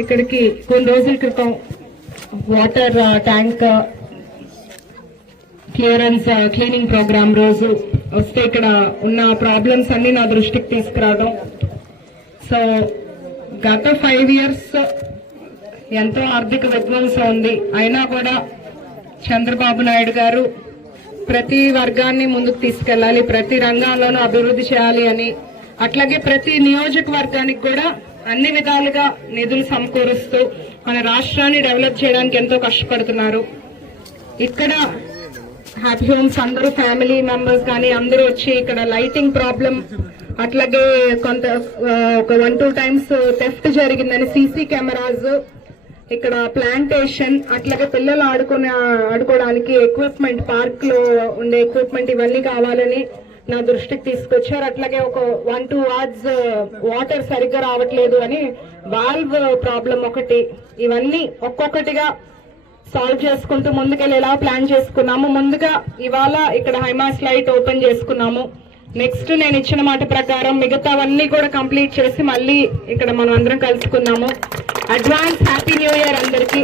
ఇక్కడికి కొన్ని రోజుల క్రితం వాటర్ ట్యాంక్ క్లీనింగ్ ప్రోగ్రామ్ రోజు వస్తే ఇక్కడ ఉన్న ప్రాబ్లమ్స్ అన్ని నా దృష్టికి తీసుకురావడం. సో గత 5 years ఎంతో ఆర్థిక విధ్వంసం ఉంది, అయినా కూడా చంద్రబాబు నాయుడు గారు ప్రతి వర్గాన్ని ముందుకు తీసుకెళ్లాలి, ప్రతి రంగాల్లోనూ అభివృద్ధి చేయాలి అని, అట్లాగే ప్రతి నియోజకవర్గానికి కూడా అన్ని విధాలుగా నిధులు సమకూరుస్తూ మన రాష్ట్రాన్ని డెవలప్ చేయడానికి ఎంతో కష్టపడుతున్నారు. ఇక్కడ హ్యాపీ హోమ్స్ అందరూ ఫ్యామిలీ మెంబర్స్ కానీ అందరూ వచ్చి ఇక్కడ లైటింగ్ ప్రాబ్లం, అట్లాగే కొంత ఒక 1-2 times థెఫ్ట్ జరిగిందని సీసీ కెమెరాస్, ఇక్కడ ప్లాంటేషన్, అట్లాగే పిల్లలు ఆడుకోవడానికి ఎక్విప్మెంట్, పార్క్ లో ఉండే ఎక్విప్మెంట్ ఇవన్నీ కావాలని నా దృష్టికి తీసుకొచ్చారు. అట్లాగే ఒక 1-2 wards వాటర్ సరిగ్గా రావట్లేదు అని వాల్వ్ ప్రాబ్లం ఒకటి, ఇవన్నీ ఒక్కొక్కటిగా సాల్వ్ చేసుకుంటూ ముందుకెళ్ళి ఎలా ప్లాన్ చేసుకున్నాము. ముందుగా ఇవాళ ఇక్కడ హైమాస్ లైట్ ఓపెన్ చేసుకున్నాము. నెక్స్ట్ నేను ఇచ్చిన మాట ప్రకారం మిగతావన్నీ కూడా కంప్లీట్ చేసి మళ్ళీ ఇక్కడ మనం అందరం కలుసుకున్నాము. అడ్వాన్స్ హ్యాపీ న్యూ ఇయర్ అందరికీ.